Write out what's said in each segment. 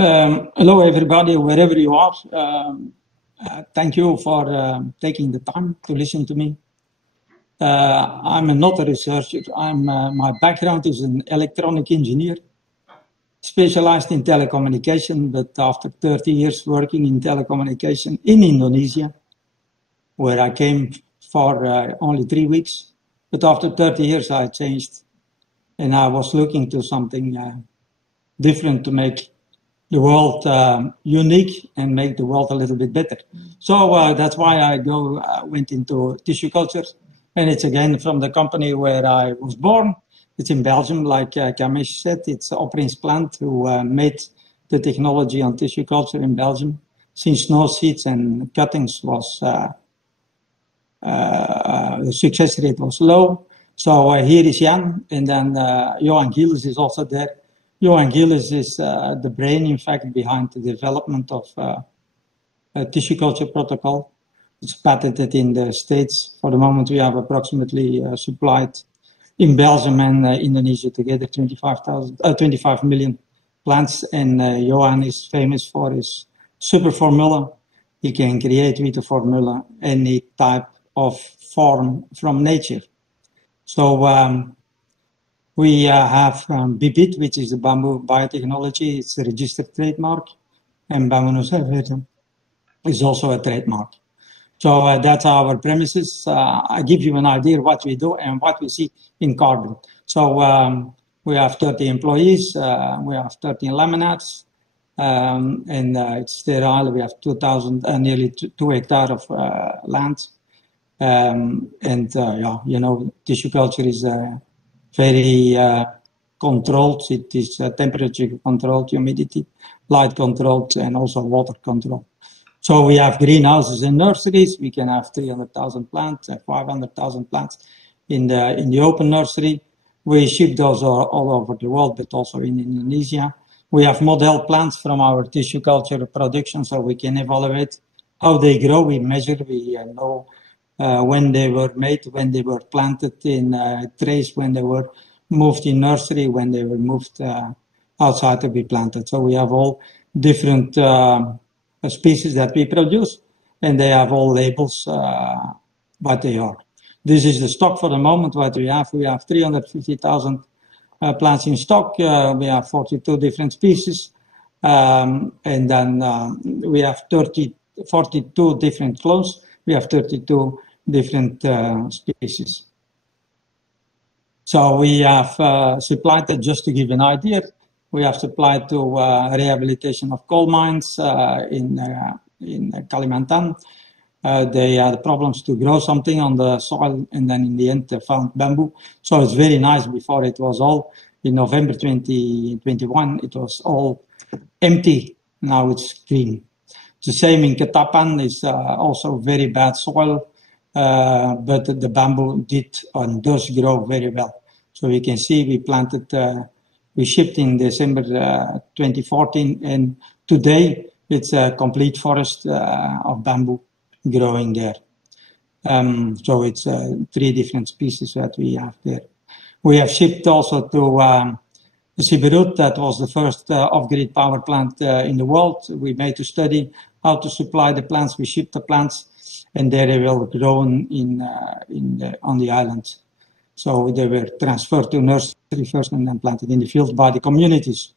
Hello, everybody, wherever you are. Thank you for taking the time to listen to me. I'm not a researcher. My background is an electronic engineer, specialized in telecommunication, but after 30 years working in telecommunication in Indonesia, where I came for only 3 weeks. But after 30 years, I changed, and I was looking to something different to make the world unique and make the world a little bit better. So that's why I went into tissue culture. And it's again from the company where I was born. It's in Belgium, like Kamesh said. It's Oprin's plant who made the technology on tissue culture in Belgium. Since no seeds and cuttings was, the success rate was low. So here is Jan, and then Johan Gilles is also there. Johan Gilles is the brain, in fact, behind the development of a tissue culture protocol. It's patented in the States. For the moment, we have approximately supplied in Belgium and Indonesia together 25 million plants. And Johan is famous for his super formula. He can create with the formula any type of form from nature. So we have BPEET, which is the bamboo biotechnology. It's a registered trademark. And Bamboo Nusa Verde is also a trademark. So that's our premises. I give you an idea of what we do and what we see in carbon. So we have 30 employees. We have 13 laminates. And it's sterile. We have nearly 2 hectares of land. Yeah, you know, tissue culture is very controlled. It is temperature controlled, humidity, light controlled, and also water controlled. So we have greenhouses and nurseries. We can have 300,000 plants, 500,000 plants in the open nursery. We ship those all over the world, but also in Indonesia. We have model plants from our tissue culture production, so we can evaluate how they grow. We measure, we know when they were made, when they were planted in trays, when they were moved in nursery, when they were moved outside to be planted. So we have all different species that we produce, and they have all labels what they are. This is the stock for the moment what we have. We have 350,000 plants in stock. We have 42 different species. And then we have 42 different clones. We have 32 different species. So we have supplied, just to give an idea, we have supplied to rehabilitation of coal mines in Kalimantan. They had problems to grow something on the soil, and then in the end they found bamboo. So it's very nice. Before it was all, in November 2021, it was all empty. Now it's green. The same in Ketapan is also very bad soil, but the bamboo did and does grow very well. So we can see we planted, we shipped in December 2014, and today it's a complete forest of bamboo growing there. So it's 3 different species that we have there. We have shipped also to Siberut. That was the first off-grid power plant in the world. We made to study how to supply the plants. We shipped the plants, and there they will grow on the island. So they were transferred to nursery first and then planted in the field by the communities.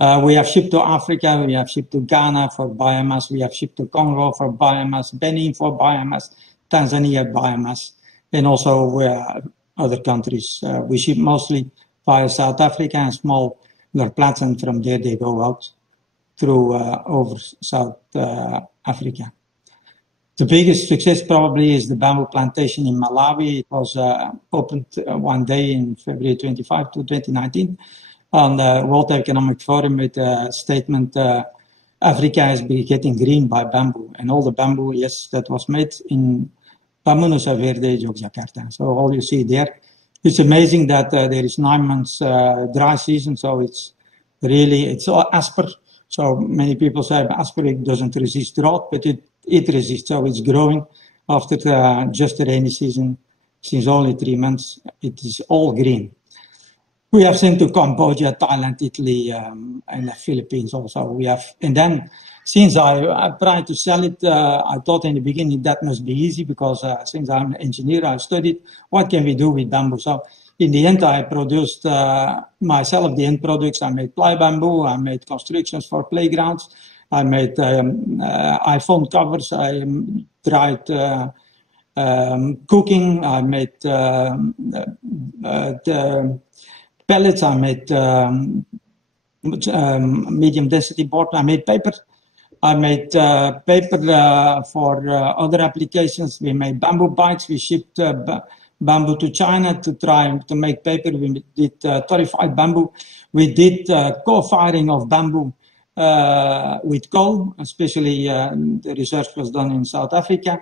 We have shipped to Africa. We have shipped to Ghana for biomass. We have shipped to Congo for biomass, Benin for biomass, Tanzania biomass, and also other countries. We ship mostly via South Africa and smaller plants, and from there they go out through over South Africa. The biggest success probably is the bamboo plantation in Malawi. It was opened one day in February 25 to 2019 on the World Economic Forum with a statement, Africa is getting green by bamboo. And all the bamboo, yes, that was made in Bamboo Nusa Verde, Yogyakarta. So all you see there, it's amazing that there is 9 months dry season, so it's really, it's asper. So many people say asper doesn't resist drought, but it resists, so it's growing after just the rainy season. Since only 3 months, it is all green. We have sent to Cambodia, Thailand, Italy, and the Philippines also. We have, and then since I tried to sell it, I thought in the beginning that must be easy because since I'm an engineer, I studied what can we do with bamboo. So in the end, I produced myself the end products. I made ply bamboo. I made constructions for playgrounds. I made iPhone covers. I tried cooking. I made the pellets. I made medium density board. I made paper. I made paper for other applications. We made bamboo bikes. We shipped bamboo to China to try to make paper. We did torrefied bamboo. We did co-firing of bamboo with coal, especially the research was done in South Africa.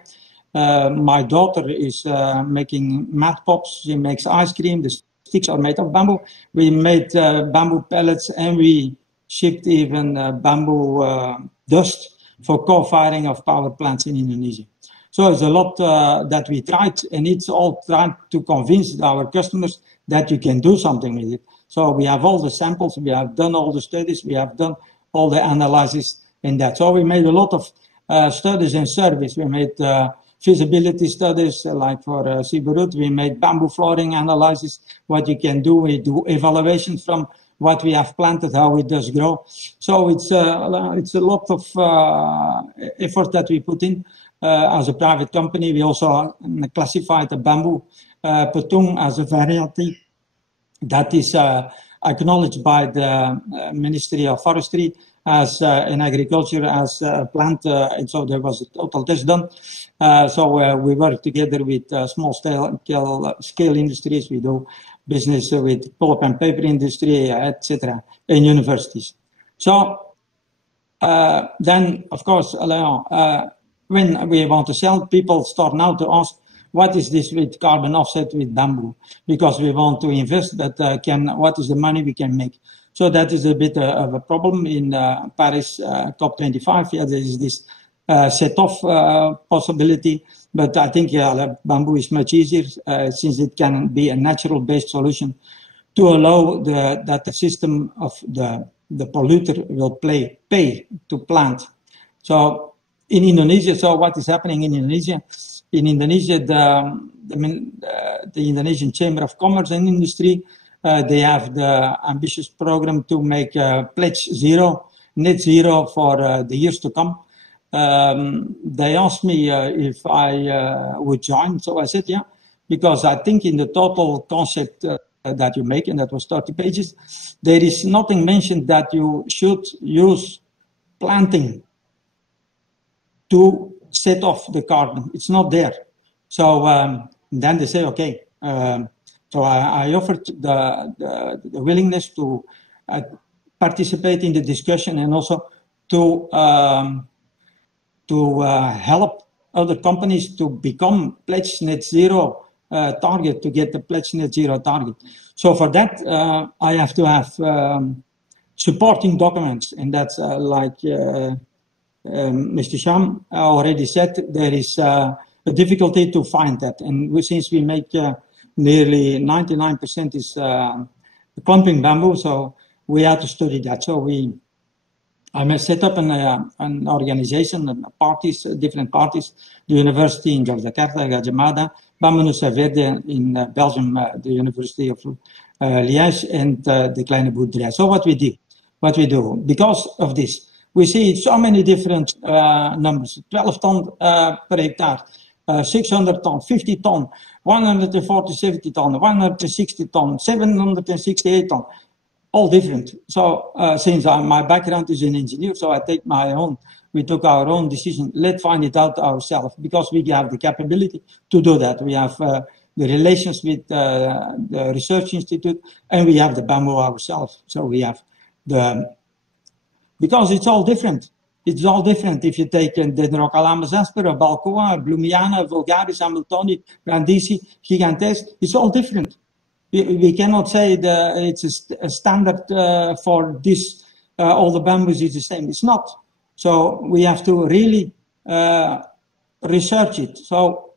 My daughter is making math pops. She makes ice cream. The sticks are made of bamboo. We made bamboo pellets, and we shipped even bamboo dust for co-firing of power plants in Indonesia. So it's a lot that we tried, and it's all trying to convince our customers that you can do something with it. So we have all the samples, we have done all the studies, we have done all the analysis in that. So we made a lot of studies and surveys. We made feasibility studies like for Siberut. We made bamboo flooring analysis, what you can do. We do evaluations from what we have planted, how it does grow. So it's a lot of effort that we put in as a private company. We also classified the bamboo patung as a variety that is acknowledged by the Ministry of Forestry as in agriculture as a plant, and so there was a total test done. So we work together with small scale industries. We do business with pulp and paper industry, etc., and universities. So then, of course, when we want to sell, people start now to ask, what is this with carbon offset with bamboo? Because we want to invest, but what is the money we can make? So that is a bit of a problem in Paris COP25. Yeah, there is this set-off possibility, but I think bamboo is much easier since it can be a natural-based solution to allow that the system of the polluter will pay to plant. So in Indonesia, so what is happening in Indonesia? In Indonesia, the Indonesian Chamber of Commerce and Industry, they have the ambitious program to make pledge net zero for the years to come. They asked me if I would join, so I said yeah, because I think in the total concept that you make, and that was 30 pages, there is nothing mentioned that you should use planting to set off the carbon. It's not there. So then they say, okay. So I offered the willingness to participate in the discussion and also to help other companies to become pledge net zero target, to get the pledge net zero target. So for that, I have to have supporting documents, and that's like Mr. Sham already said, there is a difficulty to find that. And since we make nearly 99% is clumping bamboo, so we had to study that. So I must set up an organization, parties, different parties, the university in Yogyakarta, Gajah Mada, Bambu Nusa Verde in Belgium, the University of Liège, and the Kleine Boerderij. So what we do, because of this, we see so many different numbers, 12 ton per hectare, 600 ton, 50 ton, 140 ton, 160 ton, 768 ton, all different. So since my background is an engineer, so we took our own decision, let's find it out ourselves, because we have the capability to do that. We have the relations with the research institute, and we have the bamboo ourselves. So we have because it's all different. It's all different. If you take the Dendrocalamus asper, Balcoa, Blumiana, Vulgaris, Hamiltoni, Brandisi, Gigantes, it's all different. We cannot say it's a standard for this, all the bamboos is the same. It's not. So we have to really research it. So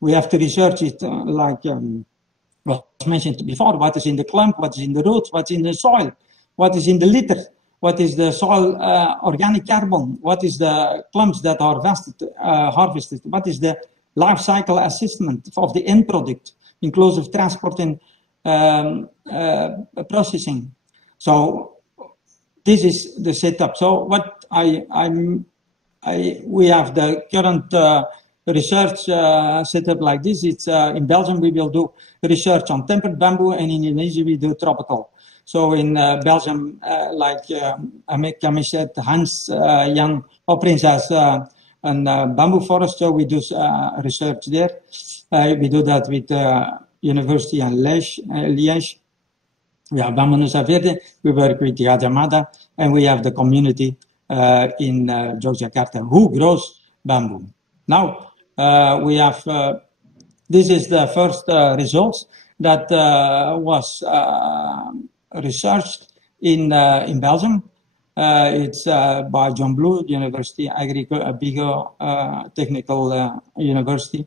we have to research it like was mentioned before, what is in the clump, what is in the roots, what's in the soil, what is in the litter, what is the soil organic carbon, what is the clumps that are harvested, what is the life cycle assessment of the end product, inclusive transport and processing. So this is the setup. So what we have the current research setup like this. It's in Belgium we will do research on tempered bamboo, and in Indonesia we do tropical. So in Belgium, like Kami said, Hans Jan Oprins has a bamboo forest, so we do research there. We do that with University in Liège. We have Bamboo Nusa Verde, we work with Yamada, and we have the community in Yogyakarta who grows bamboo. Now, we have, this is the first results that was researched in Belgium. It's by John Blue, University Bigo Technical University.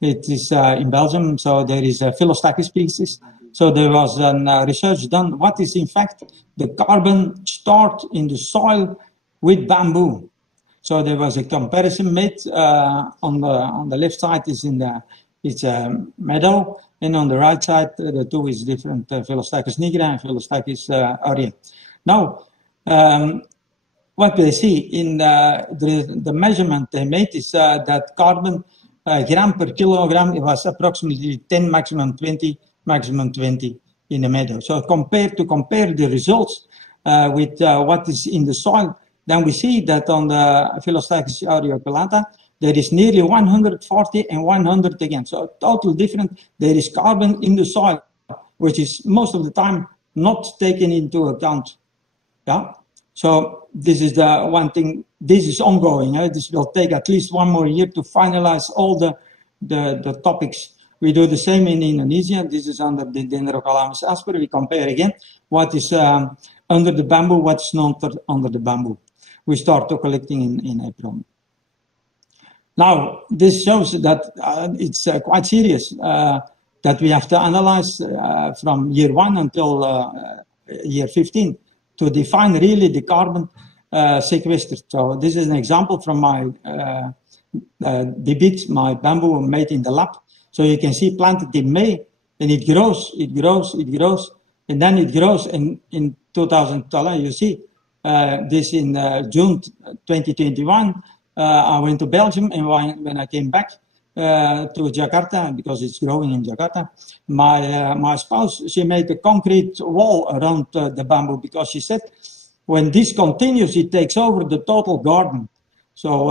It is in Belgium, so there is a Philostachys species. So there was research done. What is in fact the carbon stored in the soil with bamboo? So there was a comparison made. On the left side is it's a meadow, and on the right side the two is different: Philostachys nigra and Philostachys aurea. Now, what they see in the measurement they made is that carbon gram per kilogram, it was approximately 10, maximum 20 in the meadow. So compare the results with what is in the soil, then we see that on the Philostachys aureoculata there is nearly 140 and 100 again. So total different. There is carbon in the soil, which is most of the time not taken into account. Yeah. So this is the one thing. This is ongoing. This will take at least one more year to finalize all the topics. We do the same in Indonesia. This is under the Dendrocalamus asper. We compare again what is under the bamboo, what's not under the bamboo. We start collecting in April. Now, this shows that it's quite serious, that we have to analyze from year 1 until year 15 to define really the carbon sequestered. So this is an example from my bibit, my bamboo made in the lab. So you can see planted in May, and it grows, and then it grows. And in 2012, you see this in June 2021. I went to Belgium, and when I came back to Jakarta, because it's growing in Jakarta, my spouse, she made a concrete wall around the bamboo, because she said, when this continues, it takes over the total garden. So,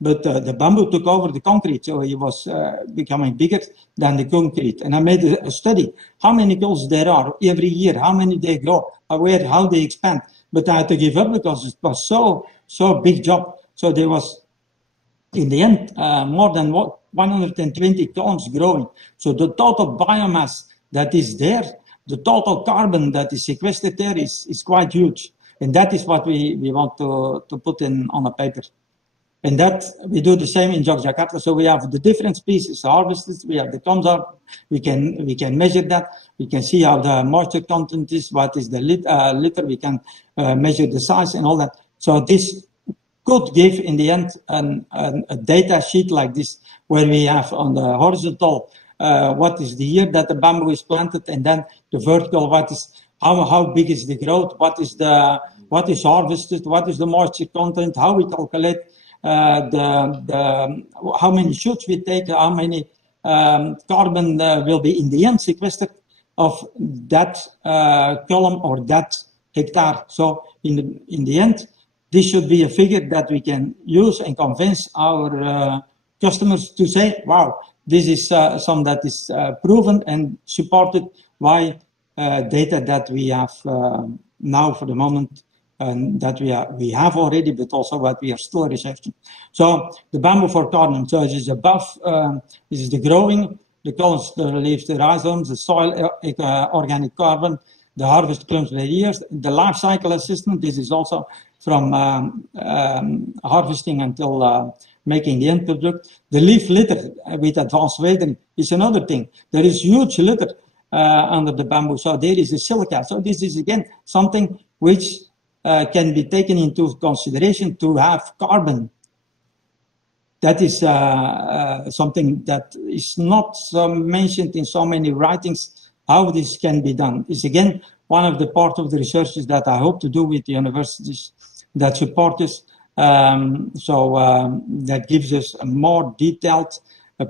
but the bamboo took over the concrete, so it was becoming bigger than the concrete. And I made a study, how many culls there are every year, how many they grow, how they expand. But I had to give up because it was so big job. So there was, in the end, more than 120 tons growing. So the total biomass that is there, the total carbon that is sequestered there is quite huge. And that is what we want to put on a paper. And that we do the same in Yogyakarta. So we have the different species harvested. We have the conserve. We can measure that. We can see how the moisture content is. What is the litter? We can measure the size and all that. So this could give in the end a data sheet like this, where we have on the horizontal what is the year that the bamboo is planted, and then the vertical what is how big is the growth, what is harvested, what is the moisture content, how we calculate how many shoots we take, how many carbon will be in the end sequestered of that column or that hectare. So in the end, this should be a figure that we can use and convince our customers to say, wow, this is some that is proven and supported by data that we have now for the moment, and that we have already, but also what we are still researching. So the bamboo for carbon, so it is above, this is the growing, the columns, the leaves, the rhizomes, the soil, organic carbon, the harvest clumps per year, the life cycle assessment. This is also from harvesting until making the end product. The leaf litter with advanced weathering is another thing. There is huge litter. under the bamboo. So there is the silica. So this is again something which can be taken into consideration to have carbon. That is something that is not mentioned in so many writings, how this can be done. It's again one of the part of the researches that I hope to do with the universities that support us. That gives us a more detailed,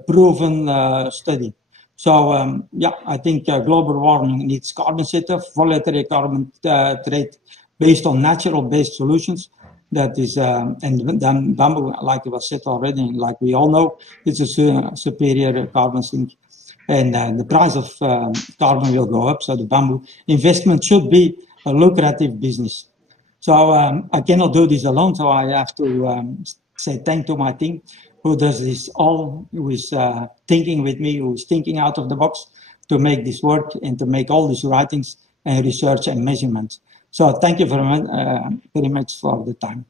proven study. So, yeah, I think global warming needs carbon setup, voluntary carbon trade based on natural-based solutions. That is, and then bamboo, like it was said already, like we all know, it's a superior carbon sink. And the price of carbon will go up, so the bamboo investment should be a lucrative business. So I cannot do this alone, so I have to say thank to my team who does this all, who is thinking with me, who is thinking out of the box to make this work and to make all these writings and research and measurements. So thank you very much for the time.